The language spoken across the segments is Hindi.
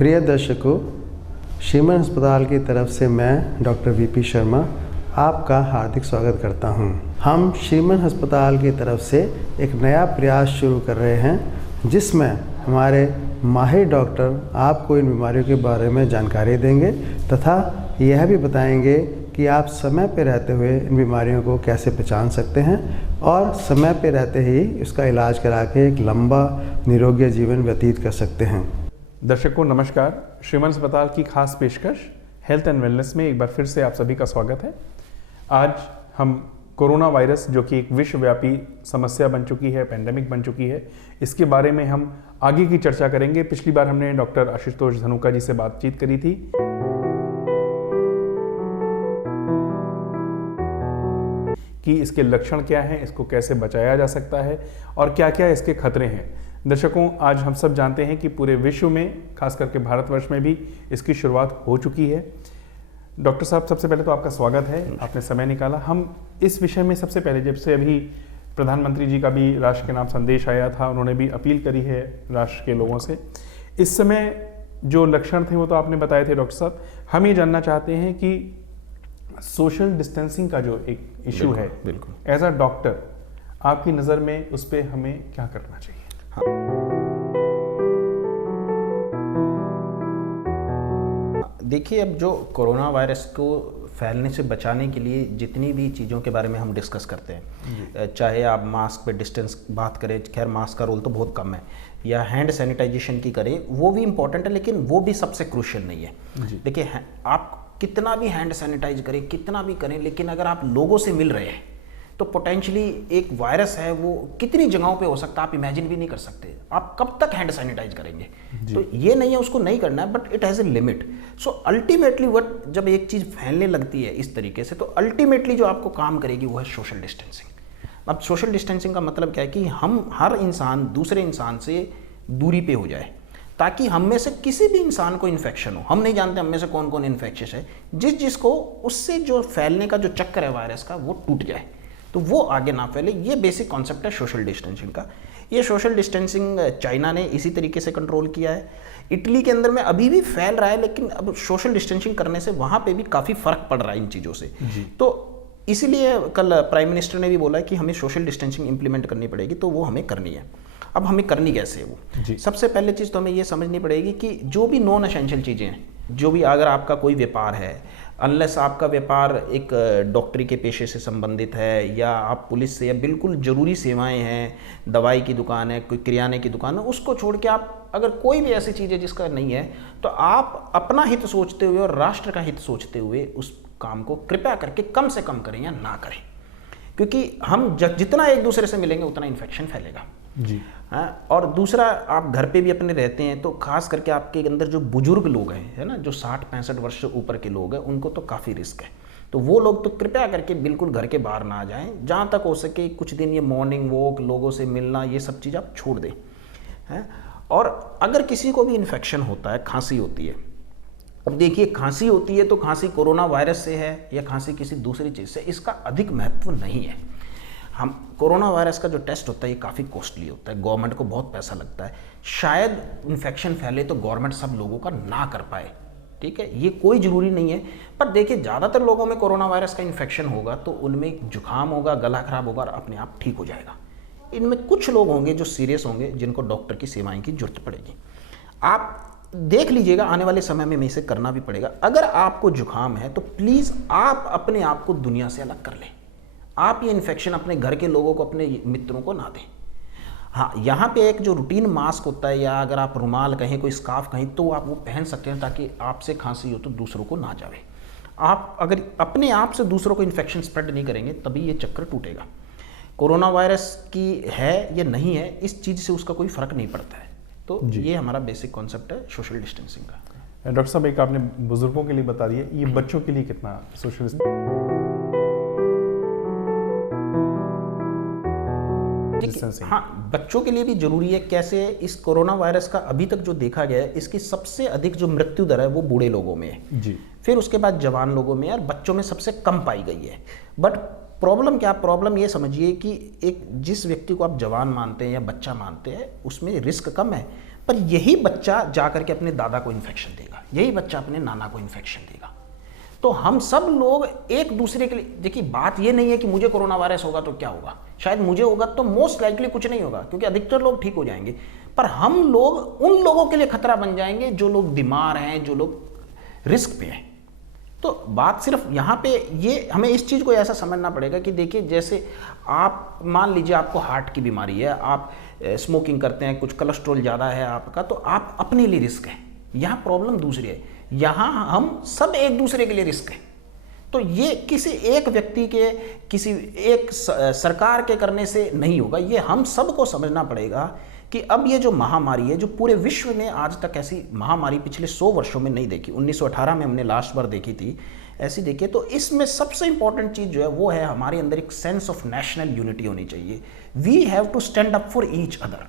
प्रिय दर्शकों, श्रीमन अस्पताल की तरफ से मैं डॉक्टर वीपी शर्मा आपका हार्दिक स्वागत करता हूं। हम श्रीमन अस्पताल की तरफ से एक नया प्रयास शुरू कर रहे हैं जिसमें हमारे माहिर डॉक्टर आपको इन बीमारियों के बारे में जानकारी देंगे तथा यह भी बताएंगे कि आप समय पर रहते हुए इन बीमारियों को कैसे पहचान सकते हैं और समय पर रहते ही इसका इलाज करा के एक लंबा निरोगी जीवन व्यतीत कर सकते हैं। दर्शकों नमस्कार। श्रीमन अस्पताल की खास पेशकश हेल्थ एंड वेलनेस में एक बार फिर से आप सभी का स्वागत है। आज हम कोरोना वायरस जो कि एक विश्वव्यापी समस्या बन चुकी है, पेंडेमिक बन चुकी है, इसके बारे में हम आगे की चर्चा करेंगे। पिछली बार हमने डॉक्टर आशुतोष धनुका जी से बातचीत करी थी कि इसके लक्षण क्या हैं, इसको कैसे बचाया जा सकता है और क्या क्या इसके खतरे हैं। दर्शकों, आज हम सब जानते हैं कि पूरे विश्व में, खास करके भारतवर्ष में भी इसकी शुरुआत हो चुकी है। डॉक्टर साहब, सबसे पहले तो आपका स्वागत है, आपने समय निकाला। हम इस विषय में सबसे पहले, जब से अभी प्रधानमंत्री जी का भी राष्ट्र के नाम संदेश आया था, उन्होंने भी अपील करी है राष्ट्र के लोगों से। इस समय जो लक्षण थे वो तो आपने बताए थे डॉक्टर साहब। हम ये जानना चाहते हैं कि सोशल डिस्टेंसिंग का जो एक इशू है, बिल्कुल एज अ डॉक्टर आपकी नज़र में उस पर हमें क्या करना चाहिए? देखिए, अब जो कोरोना वायरस को फैलने से बचाने के लिए जितनी भी चीज़ों के बारे में हम डिस्कस करते हैं, चाहे आप मास्क पे डिस्टेंस बात करें, खैर मास्क का रोल तो बहुत कम है, या हैंड सैनिटाइजेशन की करें, वो भी इम्पॉर्टेंट है, लेकिन वो भी सबसे क्रूशियल नहीं है। देखिए, आप कितना भी हैंड सैनिटाइज करें, कितना भी करें, लेकिन अगर आप लोगों से मिल रहे हैं तो पोटेंशियली एक वायरस है, वो कितनी जगहों पे हो सकता है आप इमेजिन भी नहीं कर सकते। आप कब तक हैंड सैनिटाइज करेंगे? तो ये नहीं है उसको नहीं करना है, but it has a limit. So ultimately what, जब एक चीज़ फैलने लगती है इस तरीके से, तो अल्टीमेटली जो आपको काम करेगी वो है सोशल डिस्टेंसिंग। अब सोशल डिस्टेंसिंग का मतलब क्या है कि हम हर इंसान दूसरे इंसान से दूरी पे हो जाए, ताकि हम में से किसी भी इंसान को इन्फेक्शन हो। हम नहीं जानते हम में से कौन कौन इन्फेक्शियस है, जिसको उससे जो फैलने का जो चक्कर है वायरस का, वो टूट जाए, तो वो आगे ना फैले। ये बेसिक कॉन्सेप्ट है सोशल डिस्टेंसिंग का। ये सोशल डिस्टेंसिंग चाइना ने इसी तरीके से कंट्रोल किया है। इटली के अंदर में अभी भी फैल रहा है, लेकिन अब सोशल डिस्टेंसिंग करने से वहाँ पे भी काफ़ी फ़र्क पड़ रहा है इन चीज़ों से। तो इसीलिए कल प्राइम मिनिस्टर ने भी बोला है कि हमें सोशल डिस्टेंसिंग इंप्लीमेंट करनी पड़ेगी, तो वो हमें करनी है। अब हमें करनी कैसे है वो? सबसे पहले चीज़ तो हमें ये समझनी पड़ेगी कि जो भी नॉन एसेंशियल चीज़ें हैं, जो भी, अगर आपका कोई व्यापार है, अनलेस आपका व्यापार एक डॉक्टरी के पेशे से संबंधित है, या आप पुलिस से, या बिल्कुल ज़रूरी सेवाएं हैं, दवाई की दुकान है, कोई किराने की दुकान है, उसको छोड़ के आप अगर कोई भी ऐसी चीज़ है जिसका नहीं है, तो आप अपना हित सोचते हुए और राष्ट्र का हित सोचते हुए उस काम को कृपया करके कम से कम करें या ना करें, क्योंकि हम जितना एक दूसरे से मिलेंगे उतना इन्फेक्शन फैलेगा जी। हाँ, और दूसरा, आप घर पे भी अपने रहते हैं, तो खास करके आपके अंदर जो बुजुर्ग लोग हैं, है ना, जो 60-65 वर्ष से ऊपर के लोग हैं, उनको तो काफ़ी रिस्क है। तो वो लोग तो कृपया करके बिल्कुल घर के बाहर ना आ जाएं। जहाँ तक हो सके कुछ दिन ये मॉर्निंग वॉक, लोगों से मिलना, ये सब चीज़ आप छोड़ दें, हैं। और अगर किसी को भी इन्फेक्शन होता है, खांसी होती है, अब देखिए, खांसी होती है तो खांसी कोरोना वायरस से है या खांसी किसी दूसरी चीज़ से, इसका अधिक महत्व नहीं है। हम कोरोना वायरस का जो टेस्ट होता है ये काफ़ी कॉस्टली होता है, गवर्नमेंट को बहुत पैसा लगता है। शायद इन्फेक्शन फैले तो गवर्नमेंट सब लोगों का ना कर पाए, ठीक है, ये कोई ज़रूरी नहीं है। पर देखिए, ज़्यादातर लोगों में कोरोना वायरस का इन्फेक्शन होगा तो उनमें जुकाम होगा, गला खराब होगा और अपने आप ठीक हो जाएगा। इनमें कुछ लोग होंगे जो सीरियस होंगे, जिनको डॉक्टर की सेवाएँ की जरूरत पड़ेगी। आप देख लीजिएगा, आने वाले समय में इसे करना भी पड़ेगा। अगर आपको जुकाम है तो प्लीज़ आप अपने आप को दुनिया से अलग कर लें। आप ये इन्फेक्शन अपने घर के लोगों को, अपने मित्रों को ना दें। हाँ, यहाँ पे एक जो रूटीन मास्क होता है, या अगर आप रुमाल कहें, कोई स्कार्फ कहें, तो आप वो पहन सकते हैं, ताकि आपसे खांसी हो तो दूसरों को ना जावे। आप अगर अपने आप से दूसरों को इन्फेक्शन स्प्रेड नहीं करेंगे, तभी ये चक्कर टूटेगा। कोरोना वायरस की है या नहीं है, इस चीज़ से उसका कोई फ़र्क नहीं पड़ता है। तो ये हमारा बेसिक कॉन्सेप्ट है सोशल डिस्टेंसिंग का। डॉक्टर साहब, एक आपने बुजुर्गों के लिए बता दिया, ये बच्चों के लिए कितना सोशल? हाँ, बच्चों के लिए भी जरूरी है। कैसे? इस कोरोना वायरस का अभी तक जो देखा गया है, इसकी सबसे अधिक जो मृत्यु दर है वो बूढ़े लोगों में है जी, फिर उसके बाद जवान लोगों में, और बच्चों में सबसे कम पाई गई है। बट प्रॉब्लम क्या? प्रॉब्लम ये समझिए कि एक जिस व्यक्ति को आप जवान मानते हैं या बच्चा मानते हैं, उसमें रिस्क कम है, पर यही बच्चा जाकर के अपने दादा को इन्फेक्शन देगा, यही बच्चा अपने नाना को इन्फेक्शन देगा। तो हम सब लोग एक दूसरे के लिए, देखिए बात ये नहीं है कि मुझे कोरोना वायरस होगा तो क्या होगा, शायद मुझे होगा तो मोस्ट लाइकली कुछ नहीं होगा क्योंकि अधिकतर लोग ठीक हो जाएंगे, पर हम लोग उन लोगों के लिए खतरा बन जाएंगे जो लोग बीमार हैं, जो लोग रिस्क पे हैं। तो बात सिर्फ यहाँ पे ये, हमें इस चीज़ को ऐसा समझना पड़ेगा कि देखिए जैसे आप मान लीजिए आपको हार्ट की बीमारी है, आप स्मोकिंग करते हैं, कुछ कोलेस्ट्रॉल ज़्यादा है आपका, तो आप अपने लिए रिस्क है। यहाँ प्रॉब्लम दूसरी है, यहाँ हम सब एक दूसरे के लिए रिस्क है। तो ये किसी एक व्यक्ति के, किसी एक सरकार के करने से नहीं होगा, ये हम सबको समझना पड़ेगा कि अब ये जो महामारी है, जो पूरे विश्व में आज तक ऐसी महामारी पिछले 100 वर्षों में नहीं देखी, 1918 में हमने लास्ट बार देखी थी, ऐसी देखिए। तो इसमें सबसे इंपॉर्टेंट चीज़ जो है वो है हमारे अंदर एक सेंस ऑफ नेशनल यूनिटी होनी चाहिए। We have to stand up for each other.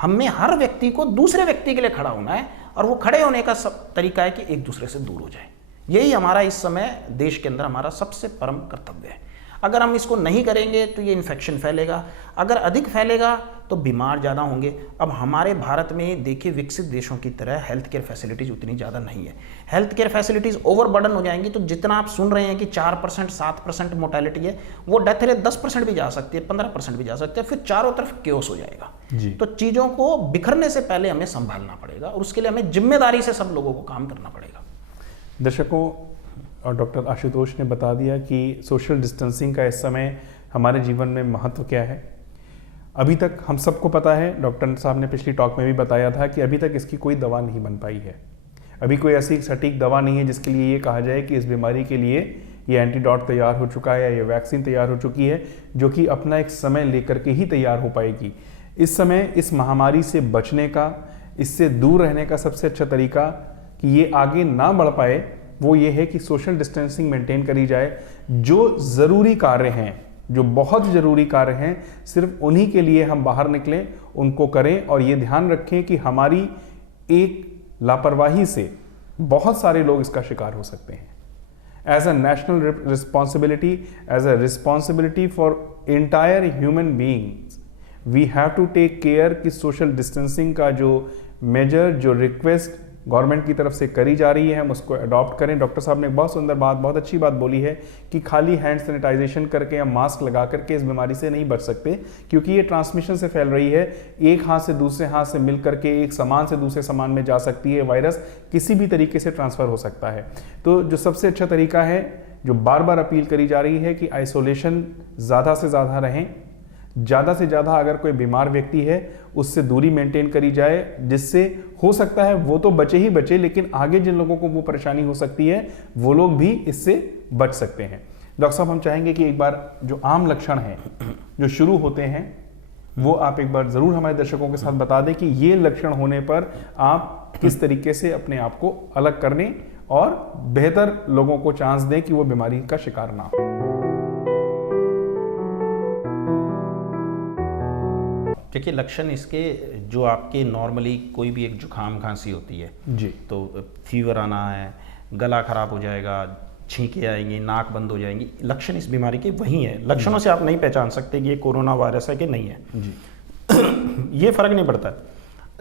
हमें हर व्यक्ति को दूसरे व्यक्ति के लिए खड़ा होना है, और वो खड़े होने का सब तरीका है कि एक दूसरे से दूर हो जाए। यही हमारा इस समय देश के अंदर हमारा सबसे परम कर्तव्य है। अगर हम इसको नहीं करेंगे तो ये इन्फेक्शन फैलेगा, अगर अधिक फैलेगा तो बीमार ज़्यादा होंगे। अब हमारे भारत में देखिए विकसित देशों की तरह हेल्थ केयर फैसिलिटीज़ उतनी ज़्यादा नहीं है। हेल्थ केयर फैसिलिटीज़ ओवरबर्डन हो जाएंगी तो जितना आप सुन रहे हैं कि 4% 7% मोर्टेलिटी है, वो डेथ रेट 10% भी जा सकती है, 15% भी जा सकती है, फिर चारों तरफ केओस हो जाएगा जी। तो चीज़ों को बिखरने से पहले हमें संभालना पड़ेगा और उसके लिए हमें जिम्मेदारी से सब लोगों को काम करना पड़ेगा। दर्शकों, और डॉक्टर आशुतोष ने बता दिया कि सोशल डिस्टेंसिंग का इस समय हमारे जीवन में महत्व क्या है। अभी तक हम सबको पता है, डॉक्टर साहब ने पिछली टॉक में भी बताया था कि अभी तक इसकी कोई दवा नहीं बन पाई है। अभी कोई ऐसी सटीक दवा नहीं है जिसके लिए ये कहा जाए कि इस बीमारी के लिए ये एंटीडॉट तैयार हो चुका है या ये वैक्सीन तैयार हो चुकी है, जो कि अपना एक समय लेकर के ही तैयार हो पाएगी। इस समय इस महामारी से बचने का, इससे दूर रहने का सबसे अच्छा तरीका कि ये आगे ना बढ़ पाए वो ये है कि सोशल डिस्टेंसिंग मेंटेन करी जाए। जो ज़रूरी कार्य हैं, जो बहुत ज़रूरी कार्य हैं, सिर्फ उन्हीं के लिए हम बाहर निकलें, उनको करें। और ये ध्यान रखें कि हमारी एक लापरवाही से बहुत सारे लोग इसका शिकार हो सकते हैं। As a national responsibility, as a responsibility for entire human beings, we have to take care कि सोशल डिस्टेंसिंग का जो मेजर, जो रिक्वेस्ट गवर्नमेंट की तरफ से करी जा रही है, हम उसको अडॉप्ट करें। डॉक्टर साहब ने एक बहुत सुंदर बात, बहुत अच्छी बात बोली है कि खाली हैंड सैनिटाइजेशन करके या मास्क लगा करके इस बीमारी से नहीं बच सकते, क्योंकि ये ट्रांसमिशन से फैल रही है। एक हाथ से दूसरे हाथ से मिल करके एक सामान से दूसरे सामान में जा सकती है, वायरस किसी भी तरीके से ट्रांसफ़र हो सकता है। तो जो सबसे अच्छा तरीका है, जो बार बार अपील करी जा रही है कि आइसोलेशन ज़्यादा से ज़्यादा रहें, ज़्यादा से ज़्यादा अगर कोई बीमार व्यक्ति है उससे दूरी मेंटेन करी जाए, जिससे हो सकता है वो तो बचे ही बचे, लेकिन आगे जिन लोगों को वो परेशानी हो सकती है वो लोग भी इससे बच सकते हैं। डॉक्टर साहब, हम चाहेंगे कि एक बार जो आम लक्षण हैं जो शुरू होते हैं वो आप एक बार ज़रूर हमारे दर्शकों के साथ बता दें कि ये लक्षण होने पर आप किस तरीके से अपने आप को अलग करने और बेहतर लोगों को चांस दें कि वो बीमारी का शिकार ना हो। देखिए लक्षण इसके, जो आपके नॉर्मली कोई भी एक जुकाम खांसी होती है जी, तो फीवर आना है, गला खराब हो जाएगा, छींकें आएंगी, नाक बंद हो जाएंगी, लक्षण इस बीमारी के वही हैं। लक्षणों से आप नहीं पहचान सकते कि ये कोरोना वायरस है कि नहीं है जी। ये फर्क नहीं पड़ता।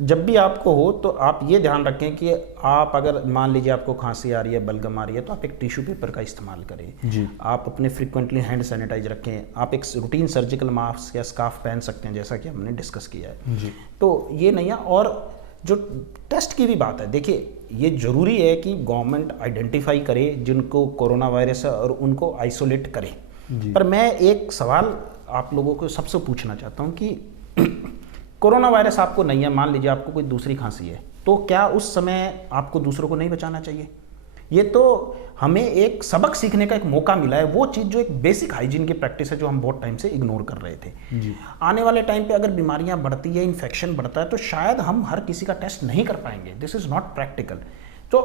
जब भी आपको हो तो आप ये ध्यान रखें कि आप अगर मान लीजिए आपको खांसी आ रही है, बलगम आ रही है, तो आप एक टिश्यू पेपर का इस्तेमाल करें जी। आप अपने फ्रीक्वेंटली हैंड सैनिटाइज रखें। आप एक रूटीन सर्जिकल मास्क या स्कार्फ पहन सकते हैं, जैसा कि हमने डिस्कस किया है जी। तो ये नहीं है। और जो टेस्ट की भी बात है, देखिए ये ज़रूरी है कि गवर्नमेंट आइडेंटिफाई करे जिनको कोरोना वायरस है और उनको आइसोलेट करे। पर मैं एक सवाल आप लोगों को सबसे पूछना चाहता हूँ कि कोरोना वायरस आपको नहीं है, मान लीजिए आपको कोई दूसरी खांसी है, तो क्या उस समय आपको दूसरों को नहीं बचाना चाहिए? ये तो हमें एक सबक सीखने का एक मौका मिला है, वो चीज़ जो एक बेसिक हाइजीन की प्रैक्टिस है जो हम बहुत टाइम से इग्नोर कर रहे थे जी। आने वाले टाइम पे अगर बीमारियां बढ़ती है, इन्फेक्शन बढ़ता है, तो शायद हम हर किसी का टेस्ट नहीं कर पाएंगे। This is not practical. तो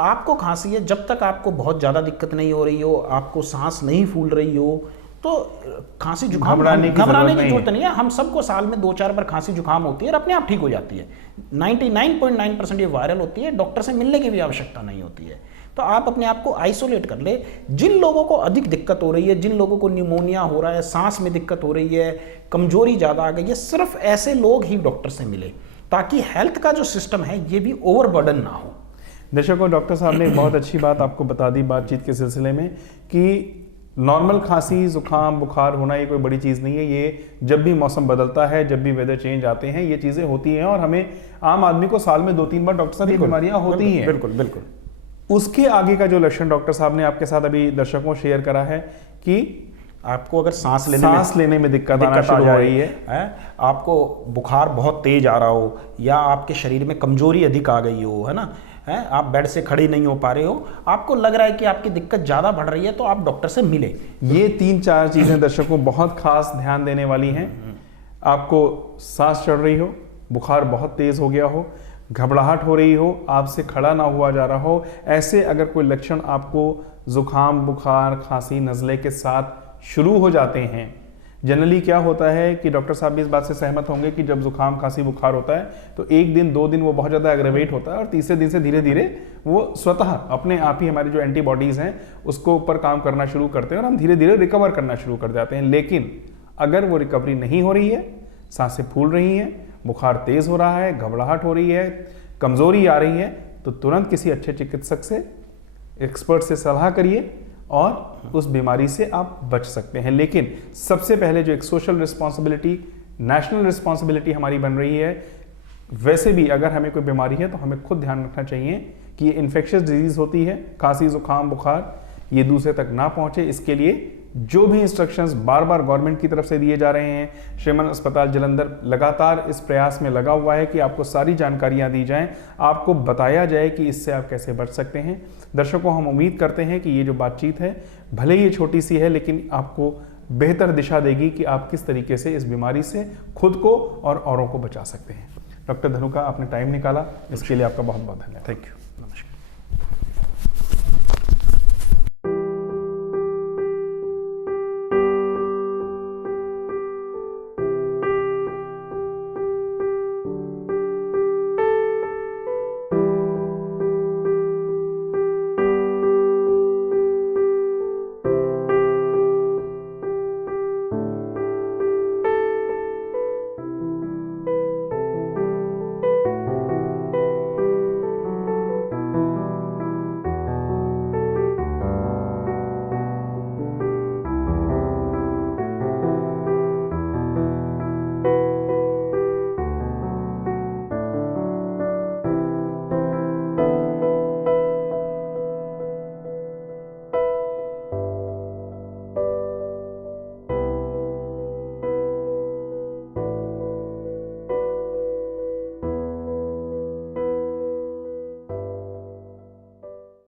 आपको खांसी है, जब तक आपको बहुत ज़्यादा दिक्कत नहीं हो रही हो, आपको सांस नहीं फूल रही हो, तो खांसी जुकाम घबराने की जरूरत नहीं है। हम सबको साल में 2-4 बार खांसी जुकाम होती है और अपने आप ठीक हो जाती है। 99.9% ये वायरल होती है, डॉक्टर से मिलने की भी आवश्यकता नहीं होती है। तो आप अपने आप को आइसोलेट कर ले। जिन लोगों को अधिक दिक्कत हो रही है, जिन लोगों को न्यूमोनिया हो रहा है, सांस में दिक्कत हो रही है, कमजोरी ज़्यादा आ गई है, सिर्फ ऐसे लोग ही डॉक्टर से मिले। ताकि हेल्थ का जो सिस्टम है ये भी ओवरबर्डन ना हो। दर्शकों, डॉक्टर साहब ने एक बहुत अच्छी बात आपको बता दी बातचीत के सिलसिले में कि नॉर्मल खांसी जुकाम बुखार होना ये कोई बड़ी चीज़ नहीं है। ये जब भी मौसम बदलता है, जब भी वेदर चेंज आते हैं, ये चीज़ें होती हैं और हमें आम आदमी को साल में 2-3 बार डॉक्टर साहब ये बीमारियां होती ही हैं। बिल्कुल बिल्कुल। उसके आगे का जो लक्षण डॉक्टर साहब ने आपके साथ अभी दर्शकों को शेयर करा है कि आपको अगर सांस लेने में दिक्कत आना शुरू हो रही है, आपको बुखार बहुत तेज आ रहा हो, या आपके शरीर में कमजोरी अधिक आ गई हो, है ना, आप बेड से खड़े नहीं हो पा रहे हो, आपको लग रहा है कि आपकी दिक्कत ज़्यादा बढ़ रही है, तो आप डॉक्टर से मिले। ये 3-4 चीज़ें दर्शकों बहुत खास ध्यान देने वाली हैं। आपको सांस चढ़ रही हो, बुखार बहुत तेज हो गया हो, घबराहट हो रही हो, आपसे खड़ा ना हुआ जा रहा हो, ऐसे अगर कोई लक्षण आपको जुकाम बुखार खांसी नज़ले के साथ शुरू हो जाते हैं। जनरली क्या होता है कि डॉक्टर साहब भी इस बात से सहमत होंगे कि जब जुकाम खांसी बुखार होता है तो 1 दिन 2 दिन वो बहुत ज़्यादा एग्रेवेट होता है और तीसरे दिन से धीरे धीरे वो स्वतः अपने आप ही हमारी जो एंटीबॉडीज़ हैं उसको ऊपर काम करना शुरू करते हैं और हम धीरे धीरे रिकवर करना शुरू कर जाते हैं। लेकिन अगर वो रिकवरी नहीं हो रही है, सांसें फूल रही हैं, बुखार तेज़ हो रहा है, घबराहट हो रही है, कमज़ोरी आ रही है, तो तुरंत किसी अच्छे चिकित्सक से, एक्सपर्ट से सलाह करिए और उस बीमारी से आप बच सकते हैं। लेकिन सबसे पहले जो एक सोशल रिस्पॉन्सिबिलिटी, नेशनल रिस्पॉन्सिबिलिटी हमारी बन रही है, वैसे भी अगर हमें कोई बीमारी है तो हमें खुद ध्यान रखना चाहिए कि ये इन्फेक्शियस डिजीज़ होती है, खांसी जुकाम बुखार, ये दूसरे तक ना पहुंचे। इसके लिए जो भी इंस्ट्रक्शंस बार बार गवर्नमेंट की तरफ से दिए जा रहे हैं, श्रीमन अस्पताल जालंधर लगातार इस प्रयास में लगा हुआ है कि आपको सारी जानकारियां दी जाएं, आपको बताया जाए कि इससे आप कैसे बच सकते हैं। दर्शकों, हम उम्मीद करते हैं कि ये जो बातचीत है भले ही ये छोटी सी है, लेकिन आपको बेहतर दिशा देगी कि आप किस तरीके से इस बीमारी से खुद को और औरों को बचा सकते हैं। डॉक्टर धनुका, आपने टाइम निकाला, इसके लिए आपका बहुत बहुत धन्यवाद। Thank you.